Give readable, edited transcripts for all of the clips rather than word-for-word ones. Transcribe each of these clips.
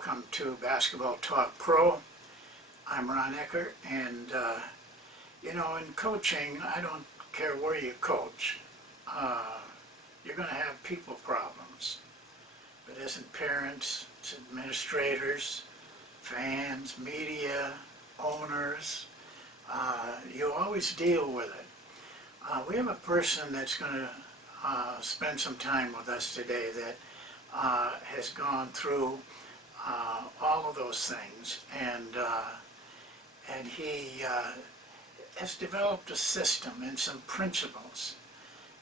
welcome to Basketball Talk Pro. I'm Ron Eckert, and you know, in coaching, I don't care where you coach. You're going to have people problems. But it isn't parents, it's administrators, fans, media, owners. You always deal with it. We have a person that's going to spend some time with us today that has gone through all of those things, and he has developed a system and some principles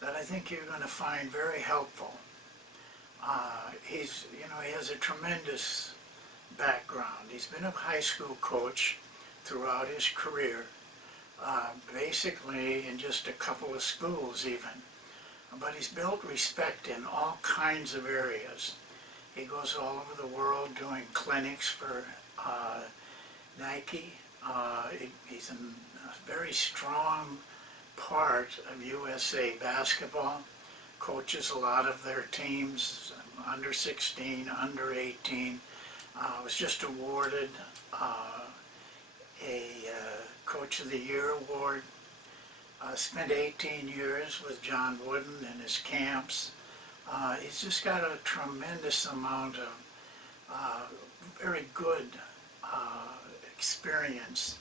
that I think you're going to find very helpful. He has a tremendous background. He's been a high school coach throughout his career, basically in just a couple of schools even. But he's built respect in all kinds of areas. He goes all over the world doing clinics for Nike. He's a very strong part of USA basketball, coaches a lot of their teams, under 16, under 18. Was just awarded a Coach of the Year award. Spent 18 years with John Wooden in his camps. He's just got a tremendous amount of very good experience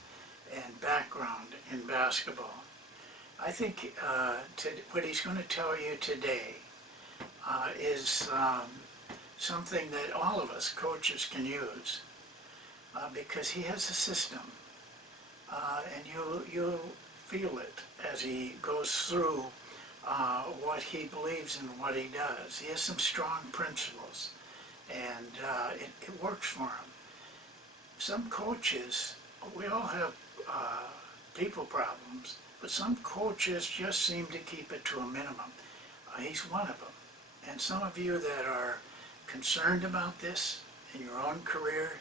and background in basketball. I think what he's going to tell you today is something that all of us coaches can use because he has a system, and you'll feel it as he goes through what he believes and what he does. He has some strong principles, and it works for him. Some coaches, we all have people problems, but some coaches just seem to keep it to a minimum. He's one of them. And some of you that are concerned about this in your own career,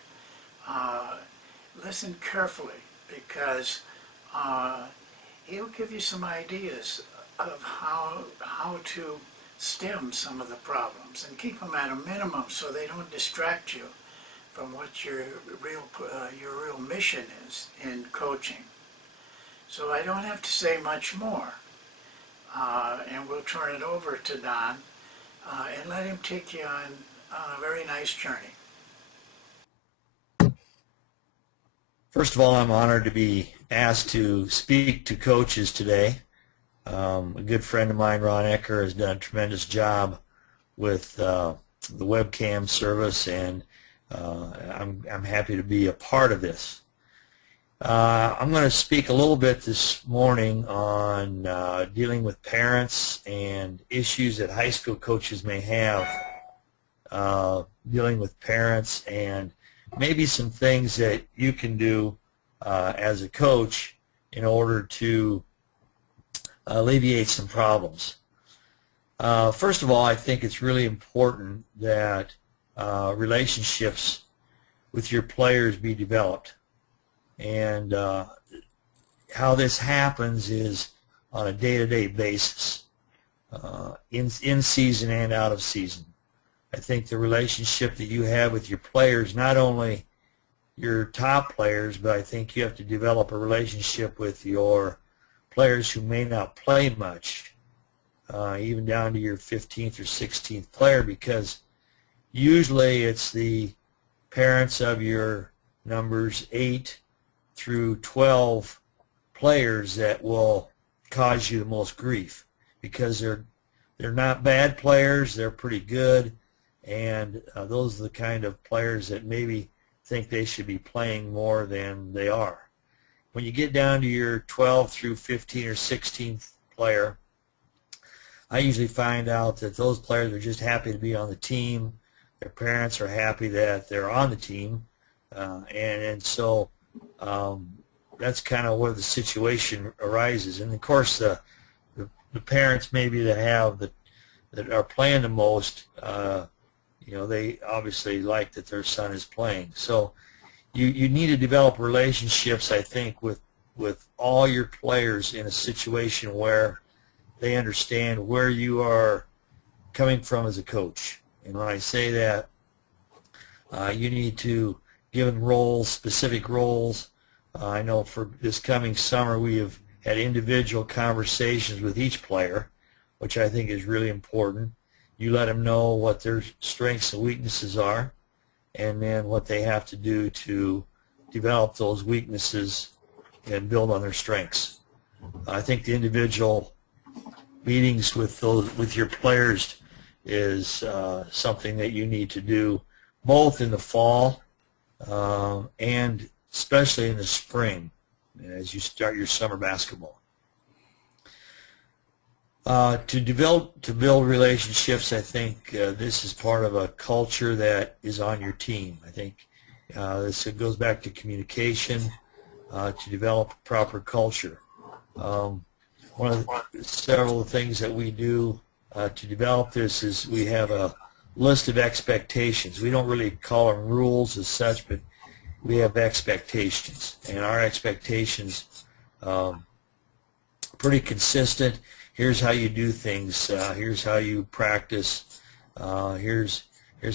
listen carefully, because he'll give you some ideas of how to stem some of the problems and keep them at a minimum so they don't distract you from what your real mission is in coaching. So I don't have to say much more, and we'll turn it over to Don and let him take you on a very nice journey. First of all, I'm honored to be asked to speak to coaches today. A good friend of mine, Ron Ecker, has done a tremendous job with the webcam service, and I'm happy to be a part of this. I'm going to speak a little bit this morning on dealing with parents and issues that high school coaches may have, dealing with parents, and maybe some things that you can do as a coach in order to alleviate some problems. First of all, I think it's really important that relationships with your players be developed. And how this happens is on a day-to-day basis, in season and out of season. I think the relationship that you have with your players, not only your top players, but I think you have to develop a relationship with your players who may not play much, even down to your 15th or 16th player, because usually it's the parents of your numbers 8 through 12 players that will cause you the most grief, because they're not bad players, they're pretty good, and those are the kind of players that maybe think they should be playing more than they are. When you get down to your 12 through 15 or 16th player, I usually find out that those players are just happy to be on the team. Their parents are happy that they're on the team, and so that's kind of where the situation arises. And of course, the parents maybe that are playing the most, they obviously like that their son is playing. So you need to develop relationships, I think, with all your players in a situation where they understand where you are coming from as a coach. And when I say that, You need to give them roles, specific roles. I know for this coming summer we have had individual conversations with each player, which I think is really important. You let them know what their strengths and weaknesses are, and then what they have to do to develop those weaknesses and build on their strengths. I think the individual meetings with your players is something that you need to do both in the fall and especially in the spring as you start your summer basketball. To build relationships, I think this is part of a culture that is on your team. I think this goes back to communication, to develop a proper culture. One of the several things that we do to develop this is we have a list of expectations. We don't really call them rules as such, but we have expectations, and our expectations pretty consistent. Here's how you do things. Here's how you practice. Here's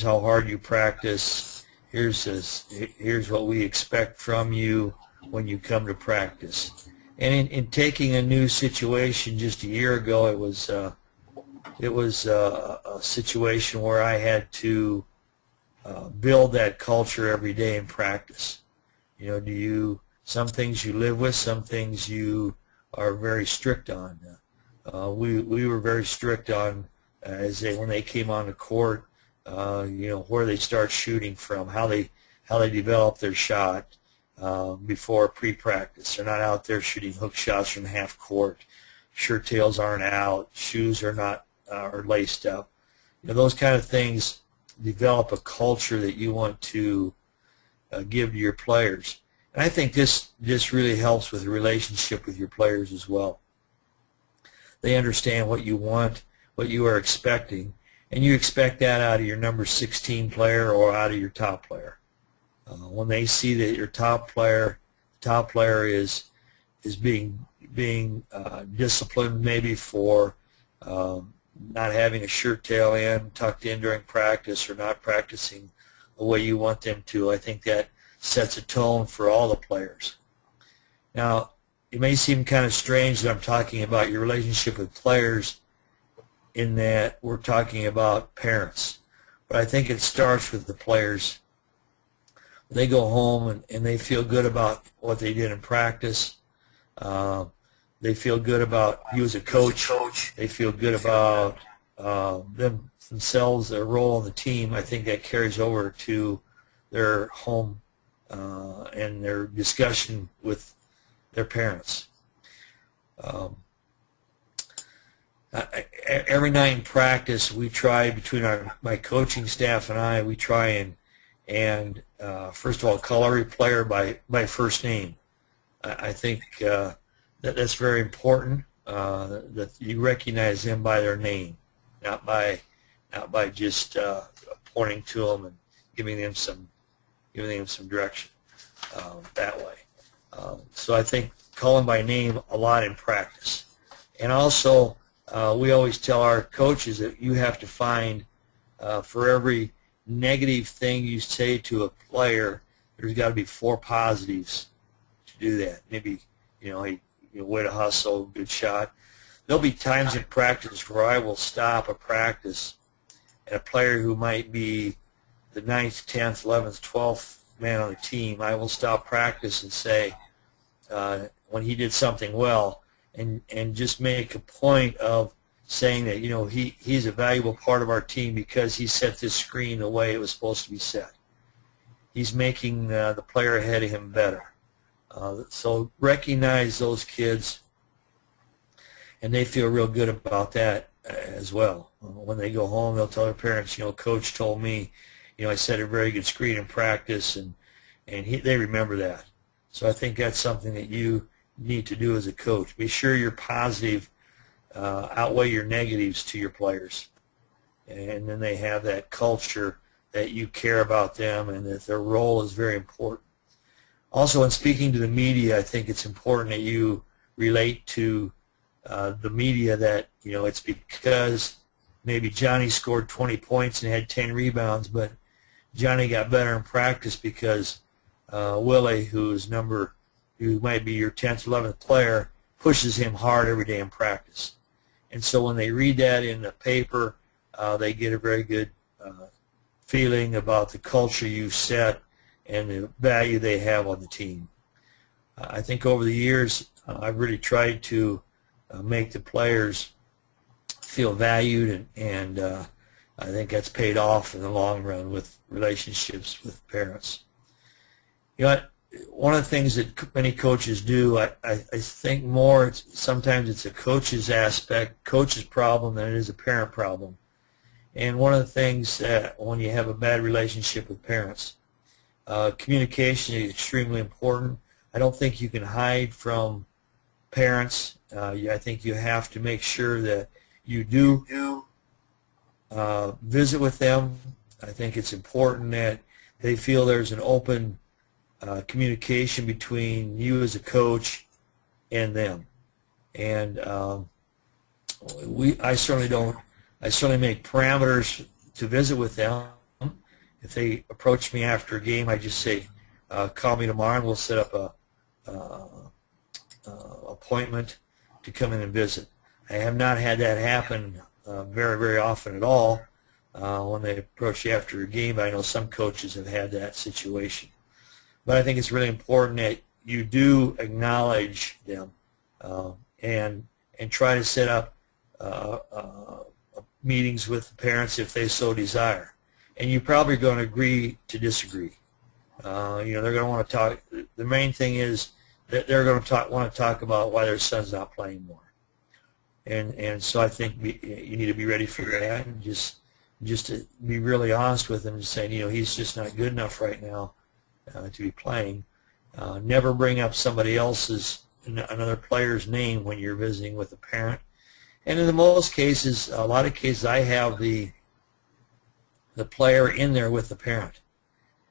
how hard you practice. Here's what we expect from you when you come to practice. And in taking a new situation just a year ago, it was a situation where I had to build that culture every day in practice. You know, some things you live with, some things you are very strict on. We were very strict on when they came on the court, where they start shooting from, how they develop their shot before pre-practice. They're not out there shooting hook shots from half court. Shirt tails aren't out. Shoes are not are laced up. Those kind of things develop a culture that you want to give to your players. And I think this really helps with the relationship with your players as well. They understand what you want, what you are expecting, and you expect that out of your number 16 player or out of your top player. When they see that your top player is being disciplined maybe for not having a shirt tail tucked in during practice or not practicing the way you want them to, I think that sets a tone for all the players. Now, it may seem kind of strange that I'm talking about your relationship with players in that we're talking about parents, but I think it starts with the players. They go home and they feel good about what they did in practice. They feel good about you as a coach. They feel good about themselves, their role on the team. I think that carries over to their home and their discussion with their parents. Every night in practice, we try, between my coaching staff and I, we try and first of all, call every player by first name. I think that's very important, that you recognize them by their name, not by just pointing to them and giving them some direction that way. So I think call them by name a lot in practice. And also, we always tell our coaches that you have to find for every negative thing you say to a player, there's got to be 4 positives to do that. Maybe, way to hustle, good shot. There'll be times in practice where I will stop a practice and a player who might be the 9th, 10th, 11th, 12th man on the team, I will stop practice and say, when he did something well, and just make a point of saying that, he's a valuable part of our team because he set this screen the way it was supposed to be set. He's making the player ahead of him better. So recognize those kids, and they feel real good about that as well. When they go home, they'll tell their parents, Coach told me, I set a very good screen in practice, and they remember that. So I think that's something that you need to do as a coach. Be sure your positive outweigh your negatives to your players, and then they have that culture that you care about them and that their role is very important. Also, in speaking to the media, I think it's important that you relate to the media that, it's because maybe Johnny scored 20 points and had 10 rebounds, but Johnny got better in practice because Willie, who might be your 10th, 11th player, pushes him hard every day in practice. And so when they read that in the paper, they get a very good feeling about the culture you set and the value they have on the team. I think over the years, I've really tried to make the players feel valued, and I think that's paid off in the long run with relationships with parents. You know, one of the things that many coaches do, I think more sometimes it's a coach's problem than it is a parent problem. And one of the things that when you have a bad relationship with parents, communication is extremely important. I don't think you can hide from parents. I think you have to make sure that you do visit with them. I think it's important that they feel there's an open communication between you as a coach and them. And I certainly make parameters to visit with them. If they approach me after a game, I just say, call me tomorrow and we'll set up a appointment to come in and visit. I have not had that happen very, very often at all when they approach you after a game, but I know some coaches have had that situation. But I think it's really important that you do acknowledge them and try to set up meetings with the parents if they so desire. And you're probably going to agree to disagree. They're going to want to talk. The main thing is that they're going to want to talk about why their son's not playing more. And so I think you need to be ready for that, and just to be really honest with them and saying, he's just not good enough right now to be playing. Never bring up somebody else's, another player's name when you're visiting with a parent. And in a lot of cases, I have the player in there with the parent.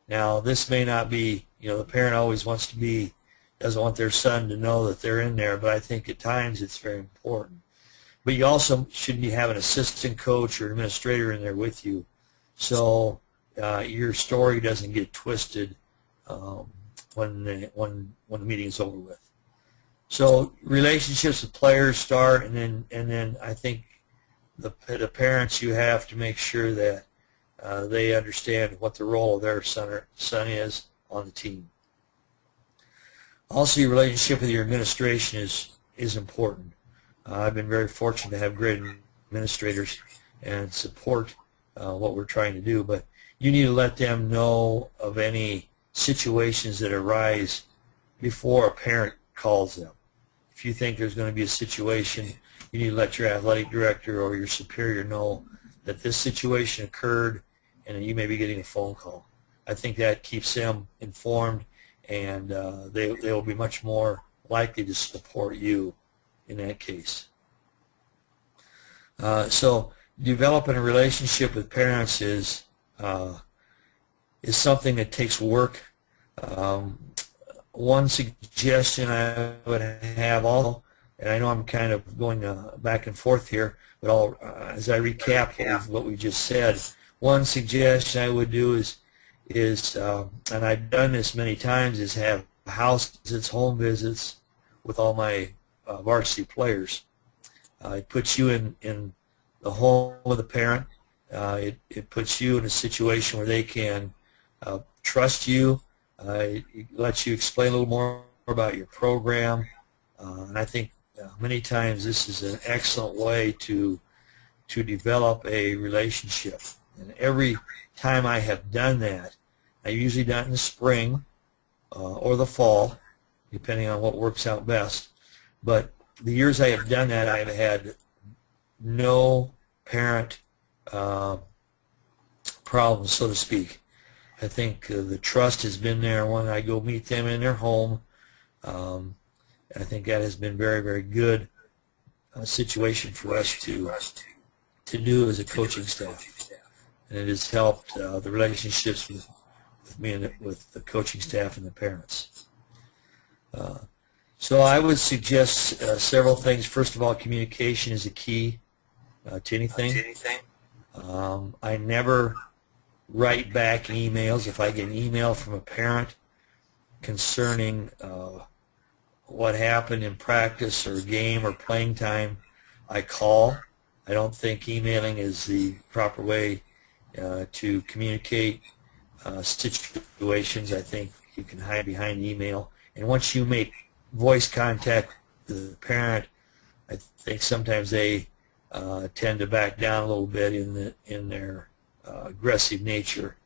Now, this may not be, the parent always doesn't want their son to know that they're in there, but I think at times it's very important. But you also shouldn't have an assistant coach or administrator in there with you, so your story doesn't get twisted when the meeting is over with. So relationships with players start, and then I think the parents, you have to make sure that they understand what the role of their son is on the team. Also, your relationship with your administration is important. I've been very fortunate to have great administrators and support what we're trying to do, but you need to let them know of any situations that arise before a parent calls them. If you think there's going to be a situation, you need to let your athletic director or your superior know that this situation occurred and that you may be getting a phone call. I think that keeps them informed, and they will be much more likely to support you in that case. So developing a relationship with parents is something that takes work. One suggestion I would have, and I know I'm kind of going back and forth here, but as I recap what we just said, one suggestion I would do is and I've done this many times, is have house visits, home visits with all my varsity players. It puts you in the home of the parent. It puts you in a situation where they can trust you. It lets you explain a little more about your program. And I think many times this is an excellent way to develop a relationship. And every time I have done that, I've usually done it in the spring or the fall, depending on what works out best. But the years I have done that, I have had no parent problems, so to speak. I think the trust has been there when I go meet them in their home. I think that has been very, very good situation for us to do as a coaching staff. And it has helped the relationships with me and with the coaching staff and the parents. So I would suggest several things. First of all, communication is a key to anything. I never write back emails. If I get an email from a parent concerning what happened in practice or game or playing time, I call. I don't think emailing is the proper way to communicate situations. I think you can hide behind email. And once you make voice contact with the parent, I think sometimes they tend to back down a little bit in their aggressive nature,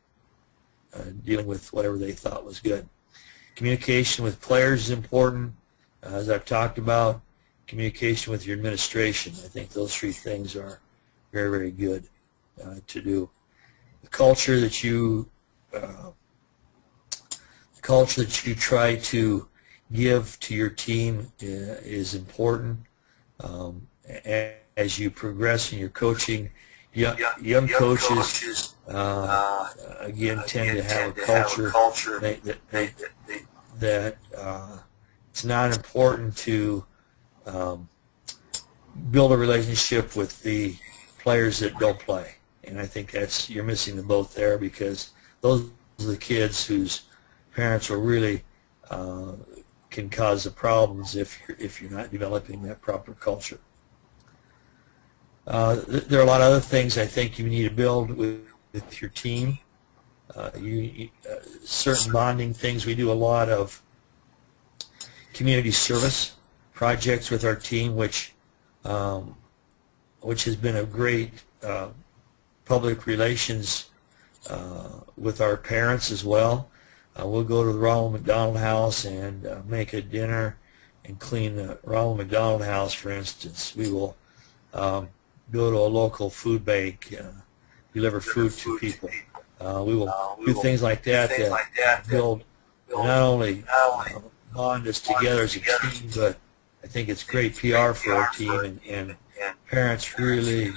dealing with whatever they thought was good. Communication with players is important, as I've talked about. Communication with your administration. I think those three things are very, very good to do. The culture that you try to give to your team is important. As you progress in your coaching, young coaches again tend to have a culture that it's not important to build a relationship with the players that don't play. And I think you're missing the boat there, because those are the kids whose parents are really can cause the problems if you're not developing that proper culture. There are a lot of other things I think you need to build with your team. Certain bonding things. We do a lot of community service projects with our team, which has been a great public relations with our parents as well. We'll go to the Ronald McDonald House and make a dinner and clean the Ronald McDonald House, for instance. We will go to a local food bank, deliver food to people. We will do things like that that build not only bond us together as a team, but I think it's great PR for our team, and parents really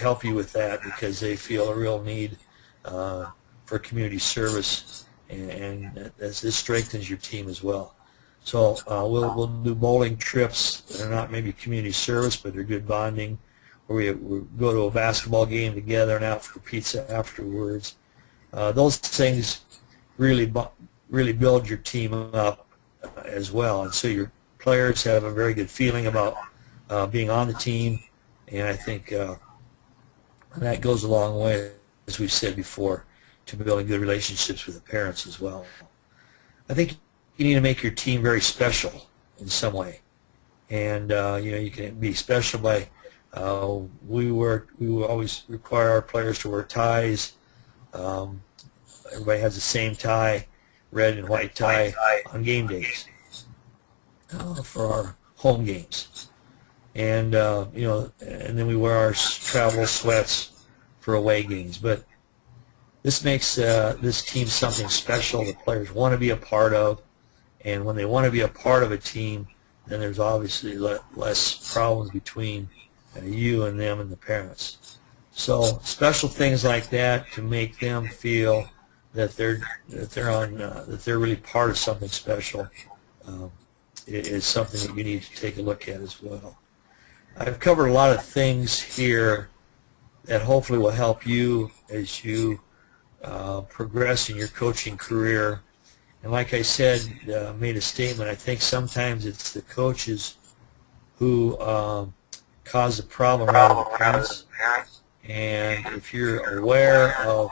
help you with that, because they feel a real need for community service, and this strengthens your team as well. So we'll do bowling trips that are not maybe community service, but they're good bonding, where we go to a basketball game together and out for pizza afterwards. Those things really build your team up as well, and so your players have a very good feeling about being on the team, and I think that goes a long way, as we've said before, to building good relationships with the parents as well. I think you need to make your team very special in some way, and you can be special by we always require our players to wear ties. Everybody has the same tie, red and white tie, on game days for our home games, and and then we wear our travel sweats for away games. But this makes this team something special the players want to be a part of, and when they want to be a part of a team, then there's obviously less problems between you and them and the parents. So special things like that to make them feel that they're really part of something special is something that you need to take a look at as well. I've covered a lot of things here that hopefully will help you as you progress in your coaching career. And like I said, made a statement, I think sometimes it's the coaches who cause the problem rather than the parents. And if you're aware of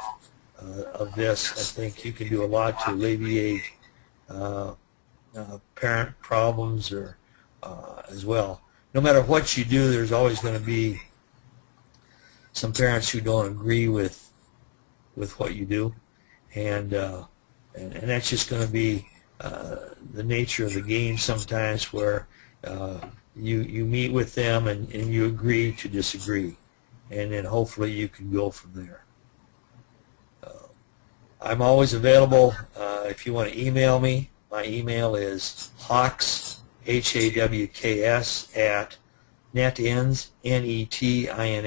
this, I think you can do a lot to alleviate parent problems or as well. No matter what you do, there's always going to be some parents who don't agree with what you do, and that's just going to be the nature of the game sometimes, where you meet with them and you agree to disagree, and then hopefully you can go from there. I'm always available if you want to email me. My email is hawks, HAWKS, at netins, netins.net.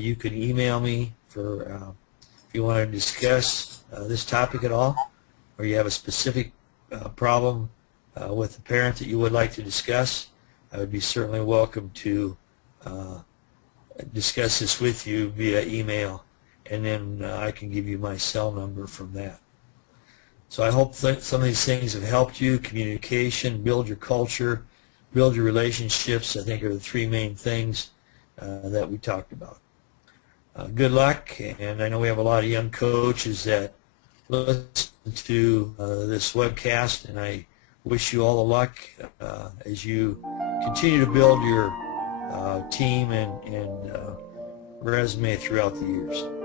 You can email me if you want to discuss this topic at all, or you have a specific problem with a parent that you would like to discuss. I would be certainly welcome to discuss this with you via email, and then I can give you my cell number from that. So I hope that some of these things have helped you. Communication, build your culture, build your relationships, I think are the three main things that we talked about. Good luck, and I know we have a lot of young coaches that listen to this webcast, and I wish you all the luck as you continue to build your team and resume throughout the years.